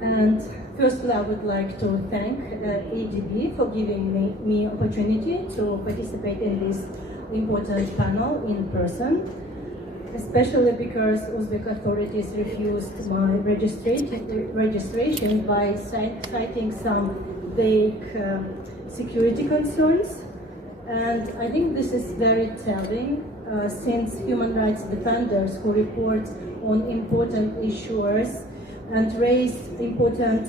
And firstly, I would like to thank ADB for giving me opportunity to participate in this important panel in person, especially because Uzbek authorities refused my registration by citing some vague security concerns. And I think this is very telling, since human rights defenders who report on important issues and raise important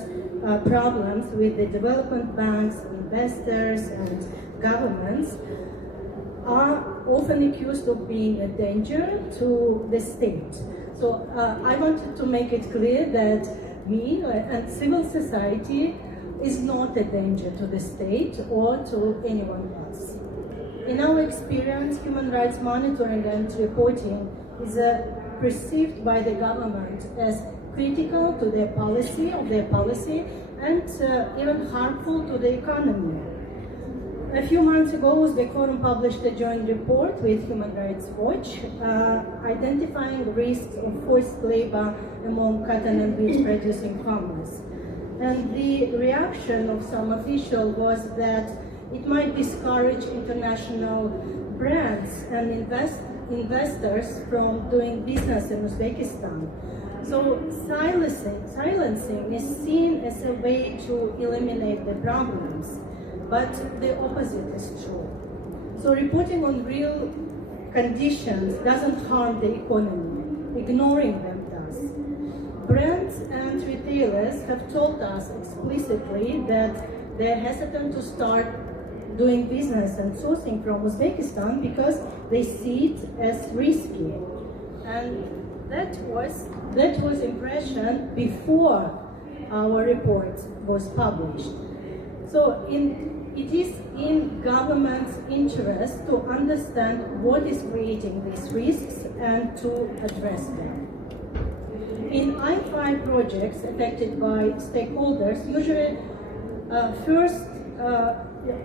problems with the development banks, investors, and governments are often accused of being a danger to the state. So I wanted to make it clear that me and civil society is not a danger to the state or to anyone else. In our experience, human rights monitoring and reporting is perceived by the government as critical to their policy, and even harmful to the economy. A few months ago, Uzbek Forum published a joint report with Human Rights Watch, identifying risks of forced labor among cotton and wheat producing farmers. And the reaction of some officials was that it might discourage international brands and investors from doing business in Uzbekistan. So silencing is seen as a way to eliminate the problems, but the opposite is true. So reporting on real conditions doesn't harm the economy, ignoring them does. Brands and retailers have told us explicitly that they're hesitant to start doing business and sourcing from Uzbekistan because they see it as risky. And that was impression before our report was published. So it is in government's interest to understand what is creating these risks and to address them. In I-5 projects affected by stakeholders,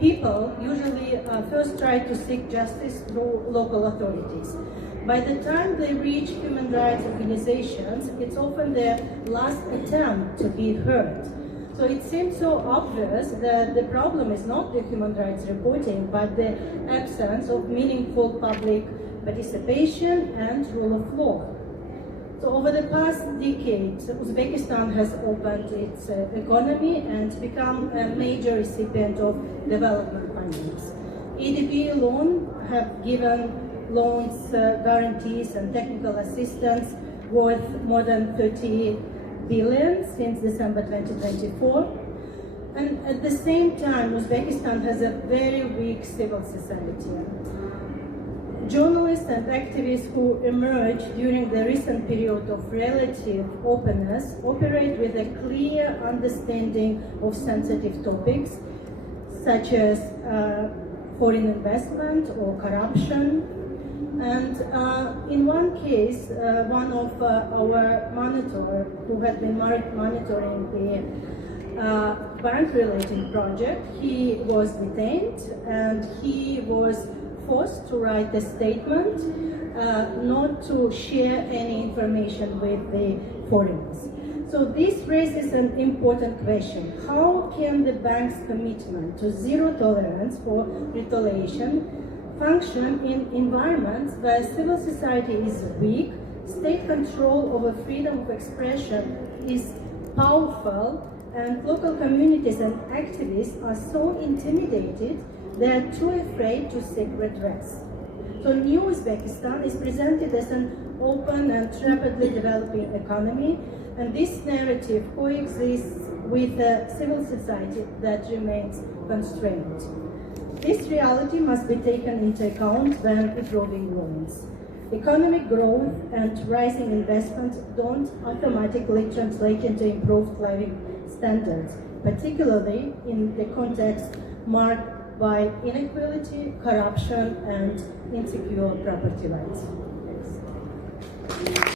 people usually first try to seek justice through local authorities. By the time they reach human rights organizations, it's often their last attempt to be heard. So it seems so obvious that the problem is not the human rights reporting, but the absence of meaningful public participation and rule of law. So over the past decade, Uzbekistan has opened its economy and become a major recipient of development fundings. ADB alone have given loans, guarantees, and technical assistance worth more than 30 billion since December 2024. And at the same time, Uzbekistan has a very weak civil society. Journalists and activists who emerged during the recent period of relative openness operate with a clear understanding of sensitive topics such as foreign investment or corruption. And in one case, one of our monitors who had been monitoring the bank-related project, he was detained and he was forced to write a statement not to share any information with the foreigners. So this raises an important question. How can the bank's commitment to zero tolerance for retaliation function in environments where civil society is weak, state control over freedom of expression is powerful, and local communities and activists are so intimidated they are too afraid to seek redress? So New Uzbekistan is presented as an open and rapidly developing economy, and this narrative coexists with a civil society that remains constrained. This reality must be taken into account when approving loans. Economic growth and rising investments don't automatically translate into improved living standards, particularly in the context marked by inequality, corruption, and insecure property rights. Thanks.